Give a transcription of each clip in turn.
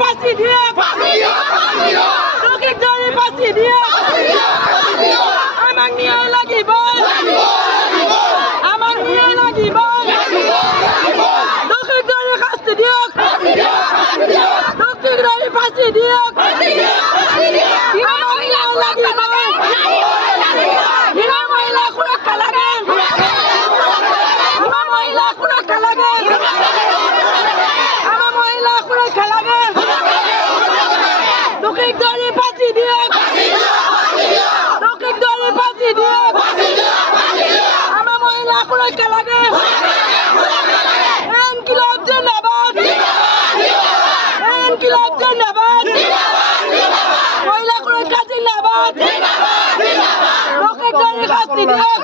ফাঁসি দিয়ে তোকে ধরে ফাঁসি দিয়ে আমার নিয়ে লাগিব আমার নিয়ে লাগিব তোকে ধরে শাস্তি দিয়ক তোকে ধরে ফাঁসি দিয়ক আমার নিয়ে লাগিব মহিলা সুরক্ষা লাগে মহিলা সুরক্ষা লাগে আমার মহিলা সুরক্ষা লাগে তোকে ধরে ফাঁসি দিয়ক তোকে ধরে ফাঁসি দিয়ক আমার মহিলা সুরক্ষা লাগে ইনকিলাব জিন্দাবাদ ইনকিলাব জিন্দাবাদ মহিলা সুরক্ষা জিন্দাবাদ তোকে ধরে শাস্তি দিয়ক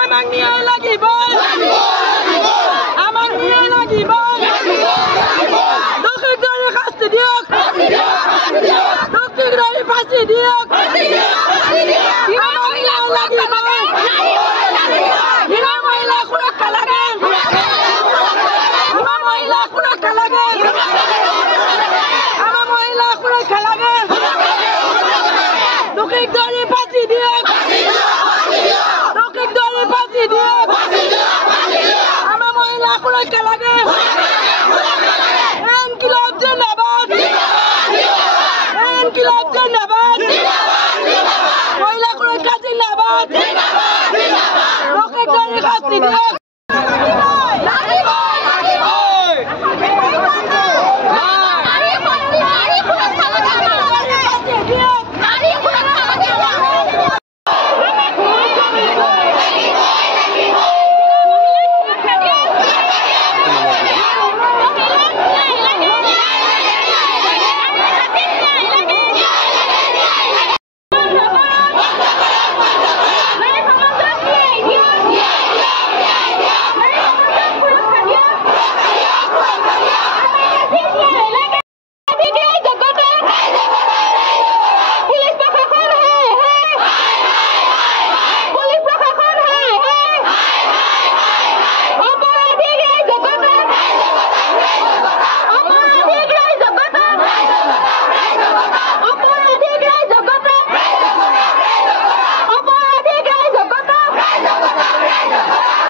আমার নিয়ে লাগিব আমার নিয়ে লাগিব তোকে ধরে শাস্তি দিয়ক তোকে ধরে ফাঁসি দিয়ক আমার নিয়ে লাগিব মহিলা সুরক্ষা লাগে আমার মহিলা সুরক্ষা লাগে আমার মহিলা সুরক্ষা লাগে তোকে ধরে ফাঁসি দিয়ক তোকে ধরে ফাঁসি দিয়ক আমার মহিলা সুরক্ষা লাগে ইনকিলাব জিন্দাবাদ ইনকিলাব জিন্দাবাদ মহিলা সুরক্ষা জিন্দাবাদ তোকে ধরে শাস্তি দিয়ক